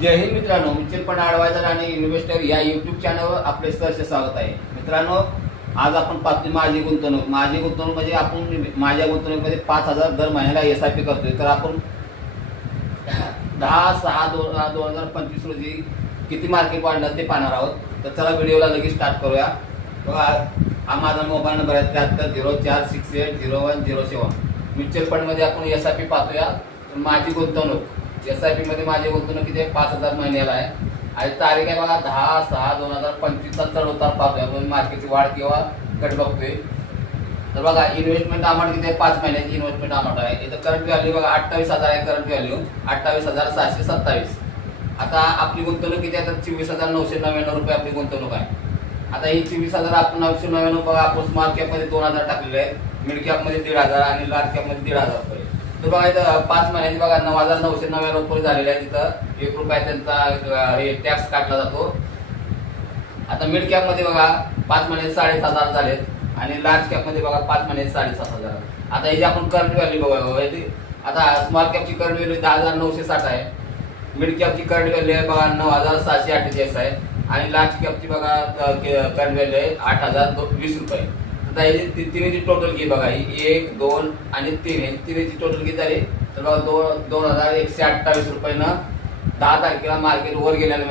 जय हिंद मित्रांनो, mutual fund adviser आणि investor या यूट्यूब चॅनलवर आपले सहर्ष स्वागत आहे. मित्रांनो, आज आपण पाहतोय माझी गुंतवणूक म्हणजे आपण माझ्या गुंतवणुकीमध्ये 5,000 दर महिन्याला SIP करतोय. तर आपण 10/6/2025 रोजी किती मार्केट वाढलं ते पाहणार आहोत. तर चला व्हिडिओला लगेच स्टार्ट करूया. बघा, हा माझा मोबाईल नंबर आहे 7304680107. म्युच्युअल फंडमध्ये आपण SIP पाहतोया. माझी गुंतवणूक SIP मध्ये माझी गुंतवणूक किती आहे? 5,000 महिन्याला आहे. आणि तारीख आहे बघा 10/6/2025 चा चढ उतार पाहतोय आपण, मार्केटची वाढ किंवा घट बघतोय. तर बघा, इन्व्हेस्टमेंट अमाऊंट किती आहे? 5 महिन्याची इन्व्हेस्टमेंट अमाऊंट आहे. इथं करंट व्हॅल्यू बघा 28,000 आहे. Current value 28,727. आता आपली गुंतवणूक किती आहे? तर 24,999 रुपये आपली गुंतवणूक आहे. आता ही 24,999 बघा, आपण स्मॉल कॅपमध्ये 2,000 टाकलेले आहेत, मिड कॅपमध्ये 1,500 आणि लार्ज कॅपमध्ये 1,500 रुपये. तर बघा इथं 5 महिन्याची बघा 9,999 रुपये झालेले आहे. तिथं ₹1 त्यांचा हे टॅक्स काटला जातो. आता मिड कॅपमध्ये बघा 5 महिन्याचे 7,500 झालेत आणि लार्ज कॅपमध्ये बघा 5 महिन्याचे 7,500. आता हे जे आपण करंट व्हॅल्यू बघा, आता स्मॉल कॅपची करंट व्हॅल्यू 10,960 आहे. मिड कॅपची करंट व्हॅल्यू आहे बघा 9,748 आहे आणि लार्ज कॅपची बघा करंट व्हॅल्यू आहे 8,020 रुपये. आता हे तिन्हीची टोटल घे बघा, ही 1, 2 आणि 3 हे तिन्हीची टोटल किती झाली? तर बघा 2,128 रुपयानं 10 तारखेला मार्केट वर गेलेलं.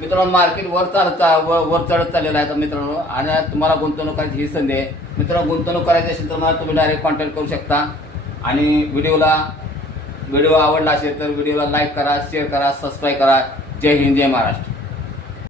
मित्रांनो मार्केट वर चढत चाललेलं आहे. तर मित्रांनो, आणि तुम्हाला गुंतवणूक करायची ही संधी आहे. मित्रांनो, गुंतवणूक करायची असेल तर मला तुम्ही डायरेक्ट कॉन्टॅक्ट करू शकता. आणि व्हिडिओ आवडला असेल तर व्हिडिओला लाईक करा, शेअर करा, सबस्क्राईब करा. जय हिंद, जय महाराष्ट्र.